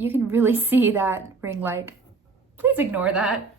you can really see that ring light. Please ignore that.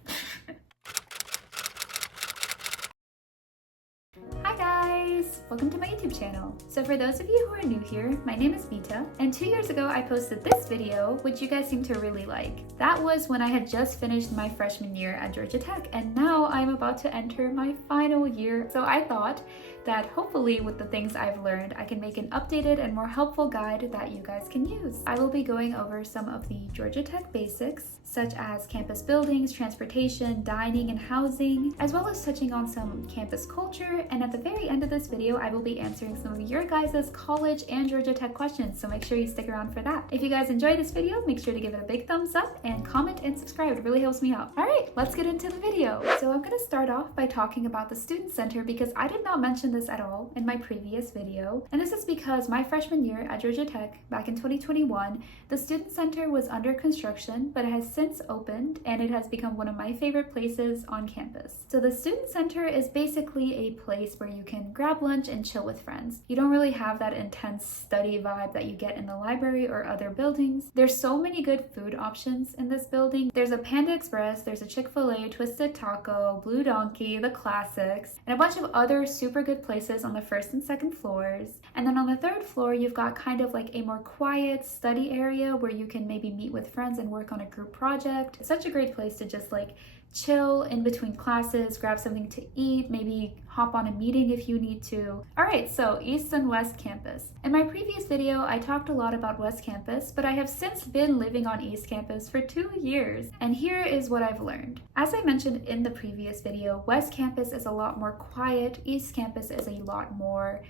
Hi guys! Welcome to my YouTube channel. So for those of you who are new here, my name is Vita, and 2 years ago I posted this video, which you guys seem to really like. That was when I had just finished my freshman year at Georgia Tech, and now I'm about to enter my final year. So I thought that hopefully with the things I've learned, I can make an updated and more helpful guide that you guys can use. I will be going over some of the Georgia Tech basics, such as campus buildings, transportation, dining, and housing, as well as touching on some campus culture. And at the very end of this video, I will be answering some of your guys' college and Georgia Tech questions, so make sure you stick around for that. If you guys enjoyed this video, make sure to give it a big thumbs up and comment and subscribe. It really helps me out. All right, let's get into the video. So I'm gonna start off by talking about the Student Center because I did not mention this at all in my previous video. And this is because my freshman year at Georgia Tech back in 2021, the Student Center was under construction, but it has since opened and it has become one of my favorite places on campus. So the Student Center is basically a place where you can grab lunch and chill with friends. You don't really have that intense study vibe that you get in the library or other buildings. There's so many good food options in this building. There's a Panda Express, there's a Chick-fil-A, Twisted Taco, Blue Donkey, the classics, and a bunch of other super good places on the first and second floors. And then on the third floor, you've got kind of like a more quiet study area where you can maybe meet with friends and work on a group project. It's such a great place to just like chill in between classes, grab something to eat, maybe hop on a meeting if you need to. All right, so East and West Campus. In my previous video, I talked a lot about West Campus, but I have since been living on East Campus for 2 years, and here is what I've learned. As I mentioned in the previous video, West Campus is a lot more quiet, East Campus is a lot more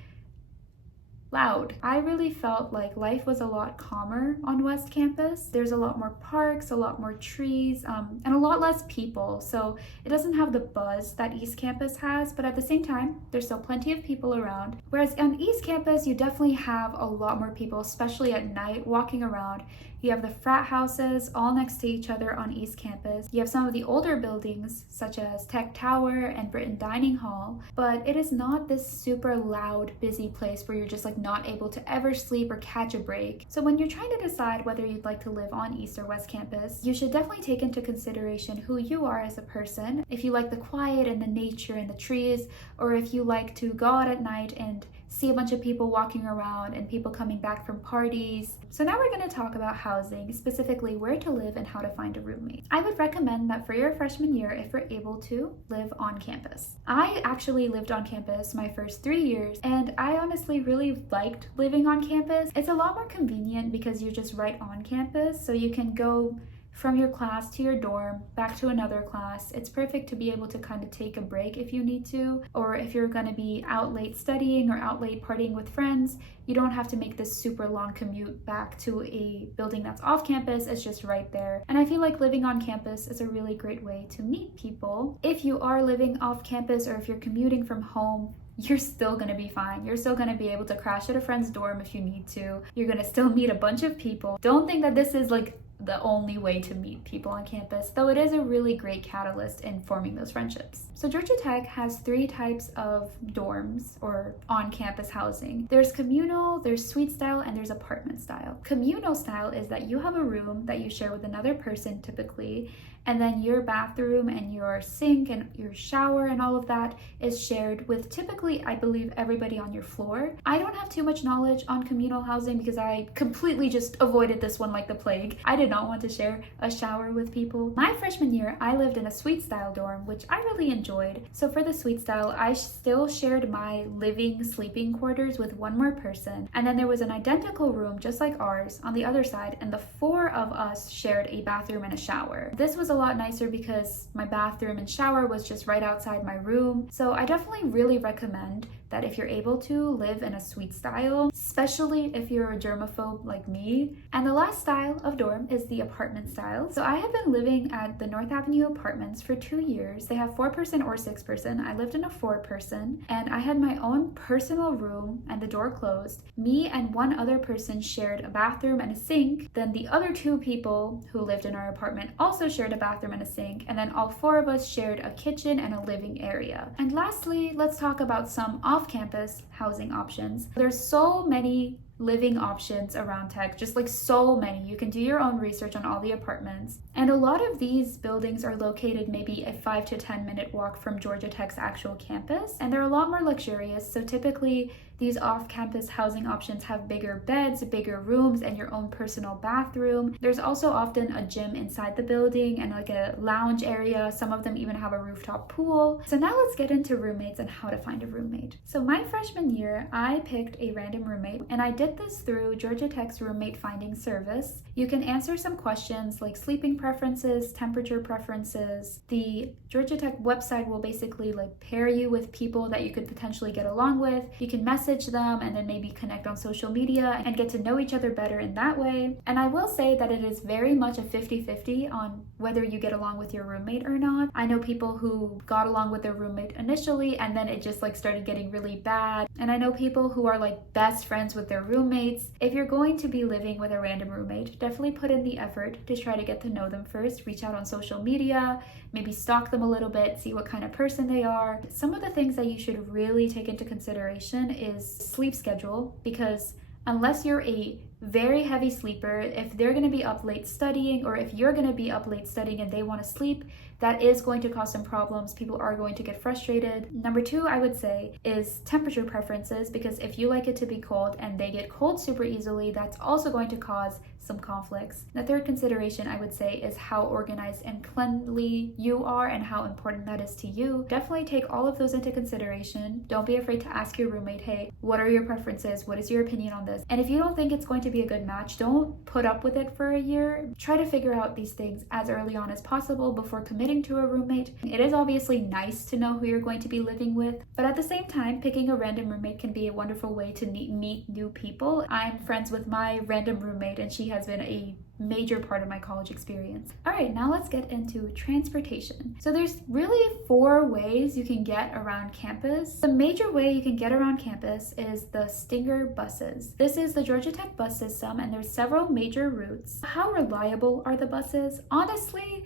loud. I really felt like life was a lot calmer on West Campus. There's a lot more parks, a lot more trees, and a lot less people. So it doesn't have the buzz that East Campus has, but at the same time, there's still plenty of people around. Whereas on East Campus, you definitely have a lot more people, especially at night, walking around. You have the frat houses all next to each other on East Campus. You have some of the older buildings, such as Tech Tower and Britton Dining Hall, but it is not this super loud, busy place where you're just like not able to ever sleep or catch a break. So when you're trying to decide whether you'd like to live on East or West Campus, you should definitely take into consideration who you are as a person. If you like the quiet and the nature and the trees, or if you like to go out at night and see a bunch of people walking around and people coming back from parties. So now we're going to talk about housing, specifically where to live and how to find a roommate. I would recommend that for your freshman year, if you're able to, live on campus. I actually lived on campus my first 3 years, and I honestly really liked living on campus. It's a lot more convenient because you're just right on campus, so you can go from your class to your dorm, back to another class. It's perfect to be able to kind of take a break if you need to, or if you're going to be out late studying or out late partying with friends, you don't have to make this super long commute back to a building that's off campus. It's just right there. And I feel like living on campus is a really great way to meet people. If you are living off campus or if you're commuting from home, you're still gonna be fine. You're still gonna be able to crash at a friend's dorm if you need to. You're gonna still meet a bunch of people. Don't think that this is like the only way to meet people on campus, though it is a really great catalyst in forming those friendships. So Georgia Tech has 3 types of dorms or on-campus housing. There's communal, there's suite style, and there's apartment style. Communal style is that you have a room that you share with another person typically, and then your bathroom and your sink and your shower and all of that is shared with typically, I believe, everybody on your floor. I don't have too much knowledge on communal housing because I completely just avoided this one like the plague. I did not want to share a shower with people. My freshman year, I lived in a suite style dorm, which I really enjoyed. So for the suite style, I still shared my living, sleeping quarters with one more person. And then there was an identical room, just like ours, on the other side, and the 4 of us shared a bathroom and a shower. This was a lot nicer because my bathroom and shower was just right outside my room. So I definitely really recommend that if you're able to live in a suite style, especially if you're a germaphobe like me. And the last style of dorm is the apartment style. So I have been living at the North Avenue apartments for 2 years. They have 4-person or 6-person. I lived in a 4-person, and I had my own personal room and the door closed. Me and one other person shared a bathroom and a sink. Then the other 2 people who lived in our apartment also shared a bathroom and a sink. And then all 4 of us shared a kitchen and a living area. And lastly, let's talk about some off-campus housing options. There's so many living options around Tech, just like so many. You can do your own research on all the apartments. And a lot of these buildings are located maybe a 5 to 10 minute walk from Georgia Tech's actual campus, and they're a lot more luxurious. So typically these off-campus housing options have bigger beds, bigger rooms, and your own personal bathroom. There's also often a gym inside the building and like a lounge area. Some of them even have a rooftop pool. So now let's get into roommates and how to find a roommate. So my freshman year, I picked a random roommate, and I did this through Georgia Tech's roommate finding service. You can answer some questions like sleeping preferences, temperature preferences. The Georgia Tech website will basically like pair you with people that you could potentially get along with. You can message them and then maybe connect on social media and get to know each other better in that way. And I will say that it is very much a 50-50 on whether you get along with your roommate or not. I know people who got along with their roommate initially and then it just like started getting really bad. And I know people who are like best friends with their roommates. If you're going to be living with a random roommate, definitely put in the effort to try to get to know them first. Reach out on social media, maybe stalk them a little bit, see what kind of person they are. Some of the things that you should really take into consideration is sleep schedule, because unless you're a very heavy sleeper, if they're going to be up late studying, or if you're going to be up late studying and they want to sleep, that is going to cause some problems. People are going to get frustrated. Number 2, I would say, is temperature preferences, because if you like it to be cold and they get cold super easily, that's also going to cause some conflicts. The third consideration I would say is how organized and cleanly you are and how important that is to you. Definitely take all of those into consideration. Don't be afraid to ask your roommate, hey, what are your preferences? What is your opinion on this? And if you don't think it's going to be a good match, don't put up with it for a year. Try to figure out these things as early on as possible before committing to a roommate. It is obviously nice to know who you're going to be living with, but at the same time, picking a random roommate can be a wonderful way to meet new people. I'm friends with my random roommate and she has been a major part of my college experience. All right, now let's get into transportation. So there's really 4 ways you can get around campus. The major way you can get around campus is the Stinger buses. This is the Georgia Tech bus system and there's several major routes. How reliable are the buses? Honestly,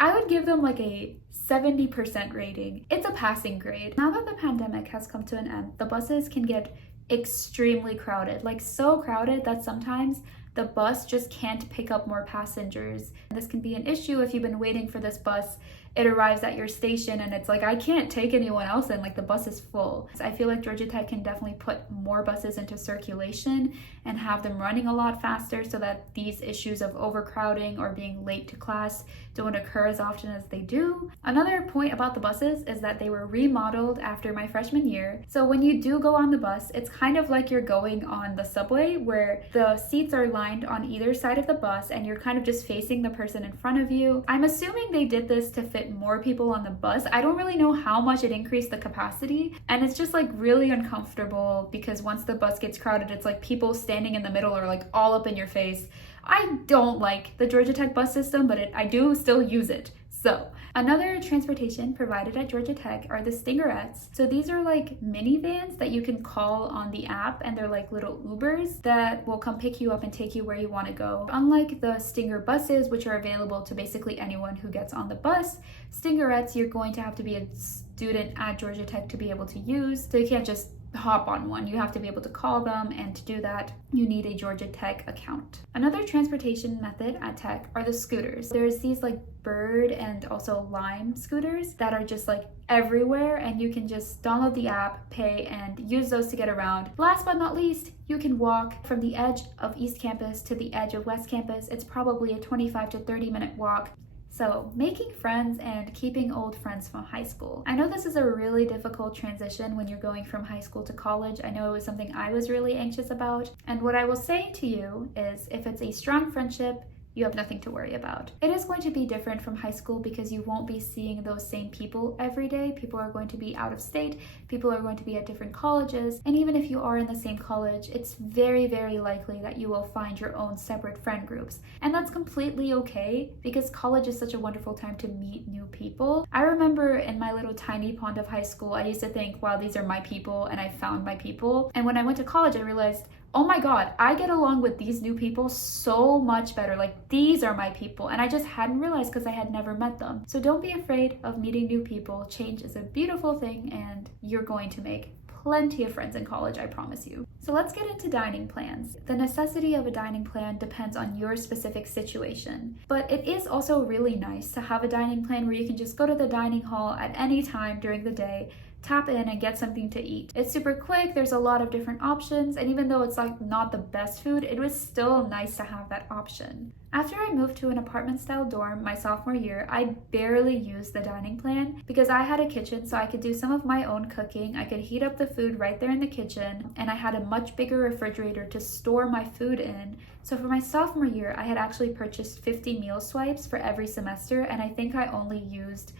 I would give them like a 70% rating. It's a passing grade. Now that the pandemic has come to an end, the buses can get extremely crowded, like so crowded that sometimes the bus just can't pick up more passengers. This can be an issue if you've been waiting for this bus. It arrives at your station and it's like, I can't take anyone else in, like the bus is full. So I feel like Georgia Tech can definitely put more buses into circulation and have them running a lot faster so that these issues of overcrowding or being late to class don't occur as often as they do. Another point about the buses is that they were remodeled after my freshman year. So when you do go on the bus, it's kind of like you're going on the subway where the seats are lined on either side of the bus and you're kind of just facing the person in front of you. I'm assuming they did this to fit more people on the bus. I don't really know how much it increased the capacity, and it's just like really uncomfortable because once the bus gets crowded, it's like people standing in the middle are like all up in your face. I don't like the Georgia Tech bus system, but I do still use it. So another transportation provided at Georgia Tech are the Stingerettes. So these are like minivans that you can call on the app, and they're like little Ubers that will come pick you up and take you where you want to go. Unlike the Stinger buses, which are available to basically anyone who gets on the bus, Stingerettes you're going to have to be a student at Georgia Tech to be able to use. So you can't just hop on one. You have to be able to call them, and to do that, you need a Georgia Tech account. Another transportation method at Tech are the scooters. There's these like Bird and also Lime scooters that are just like everywhere, and you can just download the app, pay, and use those to get around. Last but not least, you can walk from the edge of East Campus to the edge of West Campus. It's probably a 25 to 30 minute walk. So making friends and keeping old friends from high school. I know this is a really difficult transition when you're going from high school to college. I know it was something I was really anxious about. And what I will say to you is if it's a strong friendship, you have nothing to worry about. It is going to be different from high school because you won't be seeing those same people every day. People are going to be out of state, people are going to be at different colleges, and even if you are in the same college, it's very, very likely that you will find your own separate friend groups. And that's completely okay because college is such a wonderful time to meet new people. I remember in my little tiny pond of high school, I used to think, wow, these are my people, and I found my people. And when I went to college, I realized, oh my God, I get along with these new people so much better. Like, these are my people. And I just hadn't realized because I had never met them. So don't be afraid of meeting new people. Change is a beautiful thing and you're going to make plenty of friends in college, I promise you. So let's get into dining plans. The necessity of a dining plan depends on your specific situation, but it is also really nice to have a dining plan where you can just go to the dining hall at any time during the day, tap in and get something to eat. It's super quick, there's a lot of different options, and even though it's like not the best food, it was still nice to have that option. After I moved to an apartment style dorm my sophomore year, I barely used the dining plan because I had a kitchen, so I could do some of my own cooking. I could heat up the food right there in the kitchen, and I had a much bigger refrigerator to store my food in. So for my sophomore year, I had actually purchased 50 meal swipes for every semester, and I think I only used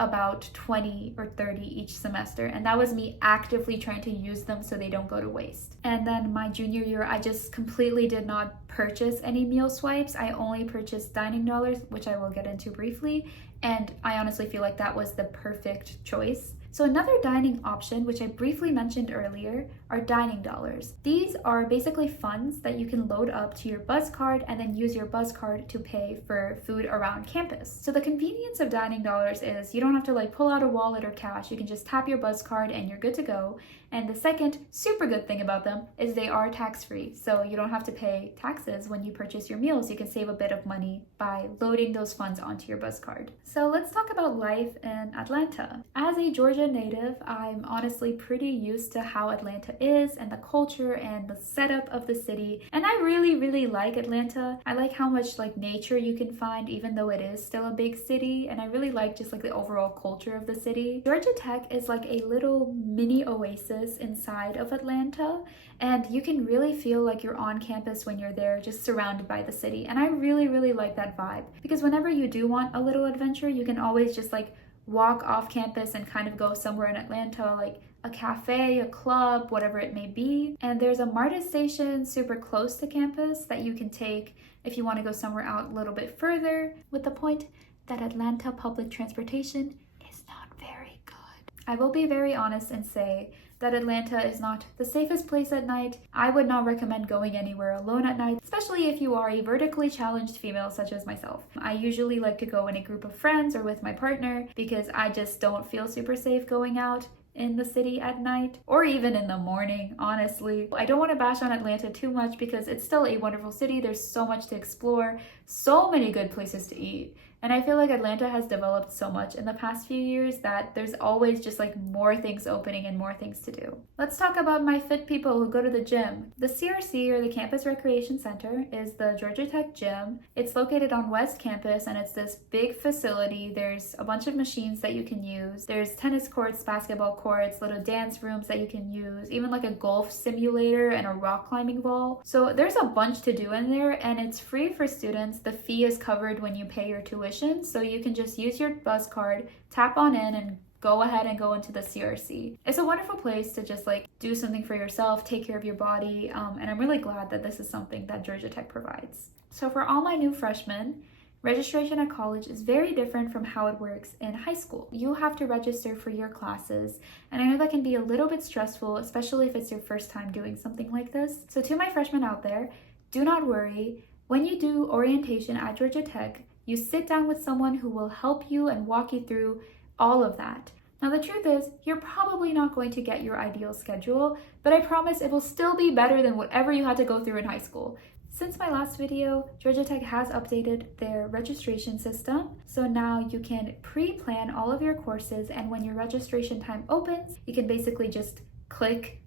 about 20 or 30 each semester, and that was me actively trying to use them so they don't go to waste. And then my junior year, I just completely did not purchase any meal swipes. I only purchased dining dollars, which I will get into briefly, and I honestly feel like that was the perfect choice. So another dining option, which I briefly mentioned earlier, are dining dollars. These are basically funds that you can load up to your buzz card and then use your buzz card to pay for food around campus. So the convenience of dining dollars is you don't have to like pull out a wallet or cash. You can just tap your buzz card and you're good to go. And the second super good thing about them is they are tax-free. So you don't have to pay taxes when you purchase your meals. You can save a bit of money by loading those funds onto your buzz card. So let's talk about life in Atlanta. As a Georgia native, I'm honestly pretty used to how Atlanta is and the culture and the setup of the city. And I really like Atlanta. I like how much like nature you can find even though it is still a big city. And I really like just like the overall culture of the city. Georgia Tech is like a little mini oasis inside of Atlanta, and you can really feel like you're on campus when you're there, just surrounded by the city. And I really like that vibe, because whenever you do want a little adventure, you can always just like walk off campus and kind of go somewhere in Atlanta, like a cafe, a club, whatever it may be. And there's a MARTA station super close to campus that you can take if you want to go somewhere out a little bit further, with the point that Atlanta public transportation is not very good. I will be very honest and say that Atlanta is not the safest place at night. I would not recommend going anywhere alone at night, especially if you are a vertically challenged female such as myself. I usually like to go in a group of friends or with my partner because I just don't feel super safe going out in the city at night, or even in the morning, honestly. I don't want to bash on Atlanta too much because it's still a wonderful city. There's so much to explore, so many good places to eat. And I feel like Atlanta has developed so much in the past few years that there's always just like more things opening and more things to do. Let's talk about my fit people who go to the gym. The CRC, or the Campus Recreation Center, is the Georgia Tech gym. It's located on West Campus and it's this big facility. There's a bunch of machines that you can use. There's tennis courts, basketball courts, little dance rooms that you can use, even like a golf simulator and a rock climbing wall. So there's a bunch to do in there, and it's free for students. The fee is covered when you pay your tuition, so you can just use your buzz card, tap on in, and go ahead and go into the CRC. It's a wonderful place to just like do something for yourself, take care of your body, and I'm really glad that this is something that Georgia Tech provides. So for all my new freshmen, registration at college is very different from how it works in high school. You have to register for your classes, and I know that can be a little bit stressful, especially if it's your first time doing something like this. So to my freshmen out there, do not worry. When you do orientation at Georgia Tech, you sit down with someone who will help you and walk you through all of that. Now the truth is, you're probably not going to get your ideal schedule, but I promise it will still be better than whatever you had to go through in high school. Since my last video, Georgia Tech has updated their registration system. So now you can pre-plan all of your courses, and when your registration time opens, you can basically just click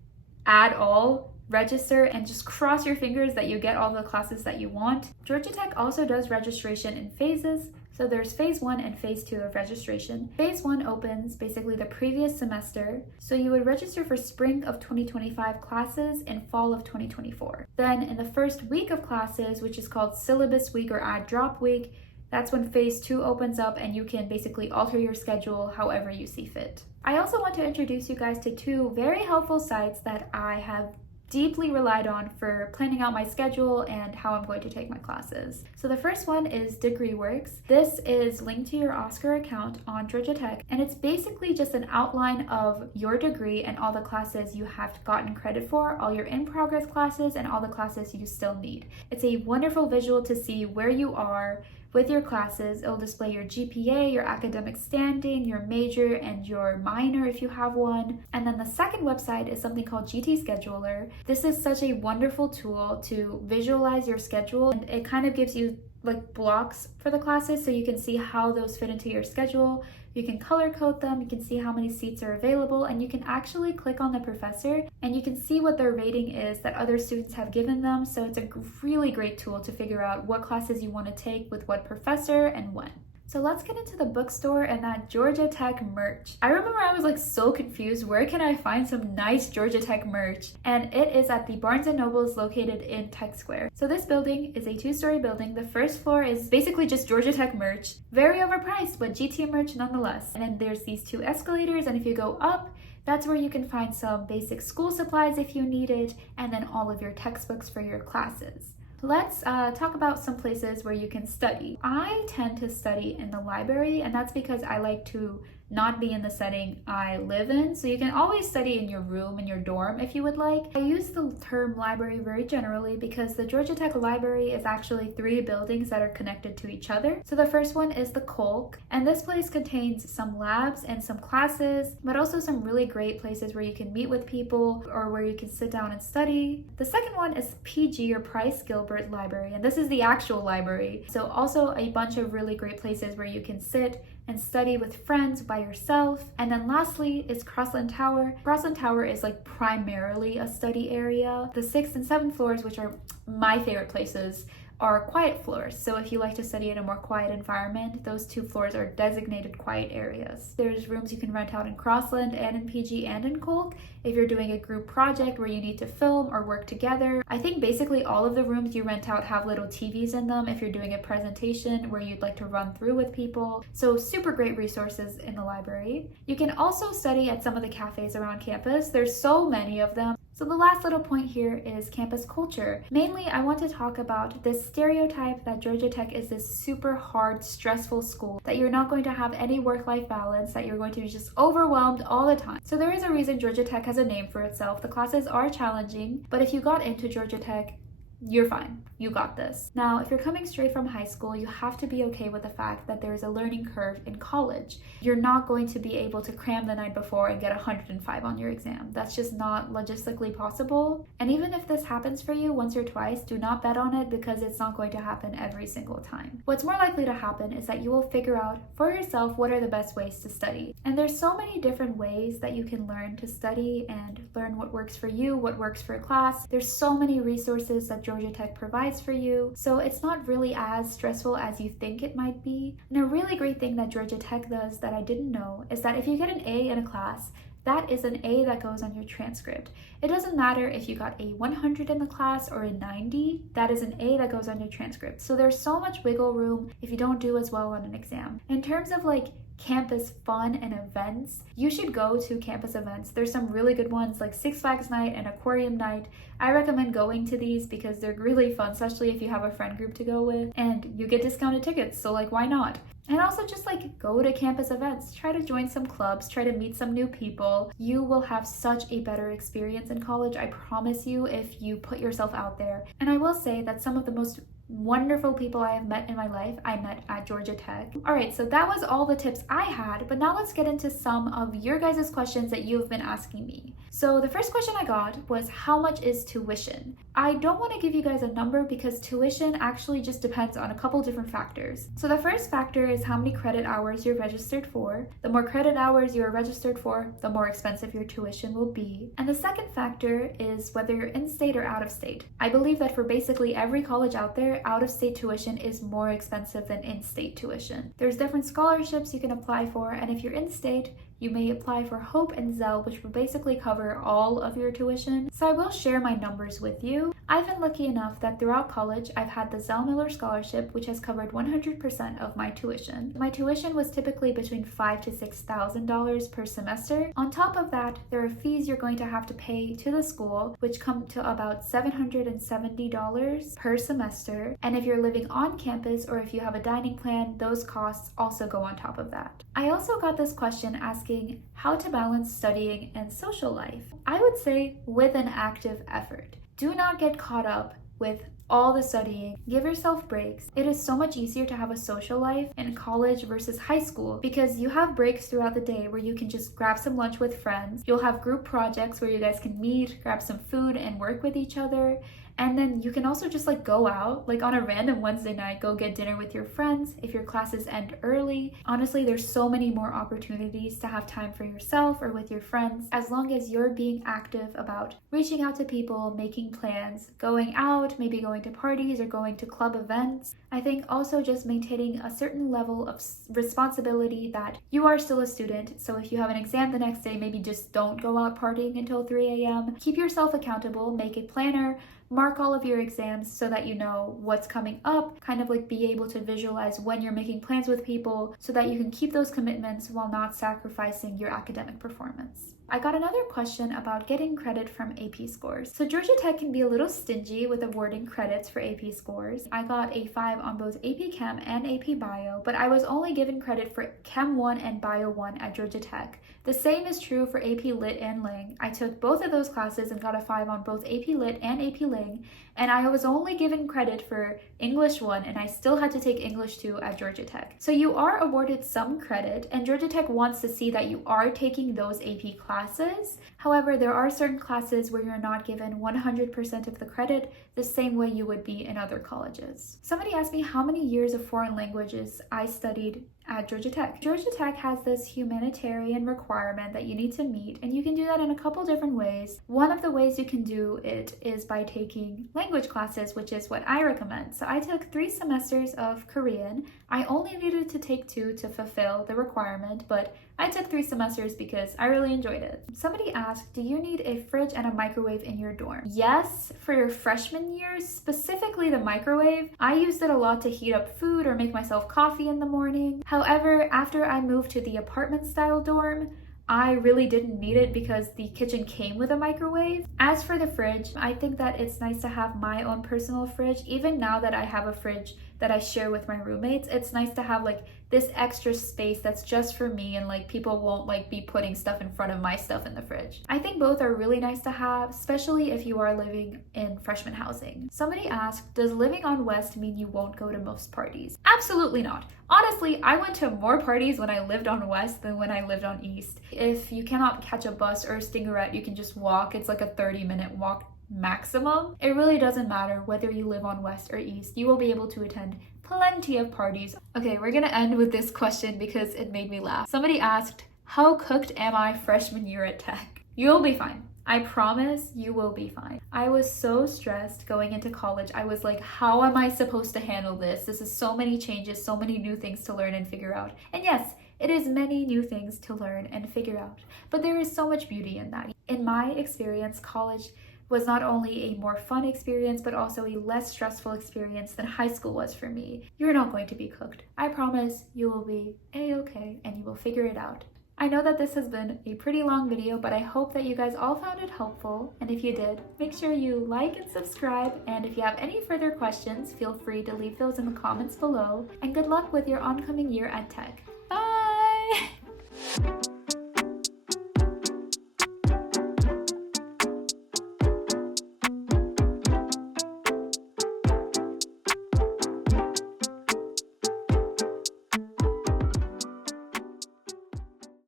add all, register, and just cross your fingers that you get all the classes that you want. Georgia Tech also does registration in phases. So there's phase 1 and phase 2 of registration. Phase 1 opens basically the previous semester. So you would register for spring of 2025 classes and fall of 2024. Then in the first week of classes, which is called syllabus week or add drop week, that's when phase 2 opens up and you can basically alter your schedule however you see fit. I also want to introduce you guys to 2 very helpful sites that I have deeply relied on for planning out my schedule and how I'm going to take my classes. So the first one is DegreeWorks. This is linked to your Oscar account on Georgia Tech, and it's basically just an outline of your degree and all the classes you have gotten credit for, all your in-progress classes, and all the classes you still need. It's a wonderful visual to see where you are with your classes. It'll display your GPA, your academic standing, your major, and your minor if you have one. And then the second website is something called GT Scheduler. This is such a wonderful tool to visualize your schedule, and it kind of gives you like blocks for the classes so you can see how those fit into your schedule. You can color code them, you can see how many seats are available, and you can actually click on the professor and you can see what their rating is that other students have given them. So it's a really great tool to figure out what classes you want to take with what professor and when. So let's get into the bookstore and that Georgia Tech merch. I remember I was like so confused, where can I find some nice Georgia Tech merch? And it is at the Barnes & Nobles located in Tech Square. So this building is a 2-story building. The first floor is basically just Georgia Tech merch. Very overpriced, but GT merch nonetheless. And then there's these 2 escalators, and if you go up, that's where you can find some basic school supplies if you need it, and then all of your textbooks for your classes. Let's talk about some places where you can study. I tend to study in the library, and that's because I like to not be in the setting I live in. So you can always study in your room, in your dorm if you would like. I use the term library very generally because the Georgia Tech Library is actually 3 buildings that are connected to each other. So the first one is the Colk, and this place contains some labs and some classes, but also some really great places where you can meet with people or where you can sit down and study. The second one is PG or Price Gilbert Library, and this is the actual library. So also a bunch of really great places where you can sit and study with friends, by yourself. And then lastly is Crossland Tower. Crossland Tower is like primarily a study area. The 6th and 7th floors, which are my favorite places, are quiet floors. So if you like to study in a more quiet environment, those 2 floors are designated quiet areas. There's rooms you can rent out in Crossland and in PG and in Colk if you're doing a group project where you need to film or work together. I think basically all of the rooms you rent out have little TVs in them if you're doing a presentation where you'd like to run through with people. So super great resources in the library. You can also study at some of the cafes around campus. There's so many of them. So the last little point here is campus culture. Mainly, I want to talk about this stereotype that Georgia Tech is this super hard, stressful school, that you're not going to have any work-life balance, that you're going to be just overwhelmed all the time. So there is a reason Georgia Tech has a name for itself. The classes are challenging, but if you got into Georgia Tech, you're fine. You got this. Now, if you're coming straight from high school, you have to be okay with the fact that there's a learning curve in college. You're not going to be able to cram the night before and get 105 on your exam. That's just not logistically possible. And even if this happens for you once or twice, do not bet on it because it's not going to happen every single time. What's more likely to happen is that you will figure out for yourself what are the best ways to study. And there's so many different ways that you can learn to study and learn what works for you, what works for class. There's so many resources that Georgia Tech provides for you, so it's not really as stressful as you think it might be. And a really great thing that Georgia Tech does that I didn't know is that if you get an A in a class, that is an A that goes on your transcript. It doesn't matter if you got a 100 in the class or a 90, that is an A that goes on your transcript. So there's so much wiggle room if you don't do as well on an exam. In terms of like campus fun and events, you should go to campus events. There's some really good ones like Six Flags Night and Aquarium Night. I recommend going to these because they're really fun, especially if you have a friend group to go with, and you get discounted tickets, so like why not? And also just like go to campus events, try to join some clubs, try to meet some new people. You will have such a better experience in college, I promise you, if you put yourself out there. And I will say that some of the most wonderful people I have met in my life, I met at Georgia Tech. Alright, so that was all the tips I had, but now let's get into some of your guys' questions that you've been asking me. So the first question I got was, how much is tuition? I don't want to give you guys a number because tuition actually just depends on a couple different factors. So the first factor is how many credit hours you're registered for. The more credit hours you're registered for, the more expensive your tuition will be. And the second factor is whether you're in state or out of state. I believe that for basically every college out there, out-of-state tuition is more expensive than in-state tuition. There's different scholarships you can apply for, and if you're in-state, you may apply for Hope and Zell, which will basically cover all of your tuition. So I will share my numbers with you. I've been lucky enough that throughout college, I've had the Zell Miller Scholarship, which has covered 100% of my tuition. My tuition was typically between $5,000 to $6,000 per semester. On top of that, there are fees you're going to have to pay to the school, which come to about $770 per semester. And if you're living on campus or if you have a dining plan, those costs also go on top of that. I also got this question asking how to balance studying and social life. I would say with an active effort. Do not get caught up with all the studying. Give yourself breaks. It is so much easier to have a social life in college versus high school because you have breaks throughout the day where you can just grab some lunch with friends. You'll have group projects where you guys can meet, grab some food, and work with each other. And then you can also just like go out, like on a random Wednesday night, go get dinner with your friends if your classes end early. Honestly, there's so many more opportunities to have time for yourself or with your friends as long as you're being active about reaching out to people, making plans, going out, maybe going to parties or going to club events. I think also just maintaining a certain level of responsibility that you are still a student. So if you have an exam the next day, maybe just don't go out partying until 3 a.m. Keep yourself accountable, make a planner, mark all of your exams so that you know what's coming up, kind of like be able to visualize when you're making plans with people so that you can keep those commitments while not sacrificing your academic performance. I got another question about getting credit from AP scores. So Georgia Tech can be a little stingy with awarding credits for AP scores. I got a 5 on both AP Chem and AP Bio, but I was only given credit for Chem 1 and Bio 1 at Georgia Tech. The same is true for AP Lit and Ling. I took both of those classes and got a 5 on both AP Lit and AP Ling, and I was only given credit for English 1 and I still had to take English 2 at Georgia Tech. So you are awarded some credit and Georgia Tech wants to see that you are taking those AP classes. However, there are certain classes where you're not given 100% of the credit the same way you would be in other colleges. Somebody asked me how many years of foreign languages I studied at Georgia Tech. Georgia Tech has this humanitarian requirement that you need to meet, and you can do that in a couple different ways. One of the ways you can do it is by taking language classes, which is what I recommend. So I took 3 semesters of Korean. I only needed to take 2 to fulfill the requirement, but I took 3 semesters because I really enjoyed it. Somebody asked, do you need a fridge and a microwave in your dorm? Yes, for your freshman year, specifically the microwave. I used it a lot to heat up food or make myself coffee in the morning. However, after I moved to the apartment style dorm, I really didn't need it because the kitchen came with a microwave. As for the fridge, I think that it's nice to have my own personal fridge. Even now that I have a fridge that I share with my roommates, it's nice to have like this extra space that's just for me and like people won't like be putting stuff in front of my stuff in the fridge. I think both are really nice to have, especially if you are living in freshman housing. Somebody asked, does living on West mean you won't go to most parties? Absolutely not. Honestly, I went to more parties when I lived on West than when I lived on East. If you cannot catch a bus or a stingerette, you can just walk. It's like a 30-minute walk maximum. It really doesn't matter whether you live on West or East. You will be able to attend plenty of parties. Okay, we're gonna end with this question because it made me laugh. Somebody asked, how cooked am I freshman year at Tech? You'll be fine. I promise you will be fine. I was so stressed going into college. I was like, how am I supposed to handle this? This is so many changes, so many new things to learn and figure out. And yes, it is many new things to learn and figure out, but there is so much beauty in that. In my experience, college was not only a more fun experience, but also a less stressful experience than high school was for me. You're not going to be cooked. I promise you will be a-okay and you will figure it out. I know that this has been a pretty long video, but I hope that you guys all found it helpful. And if you did, make sure you like and subscribe. And if you have any further questions, feel free to leave those in the comments below. And good luck with your oncoming year at Tech. Bye!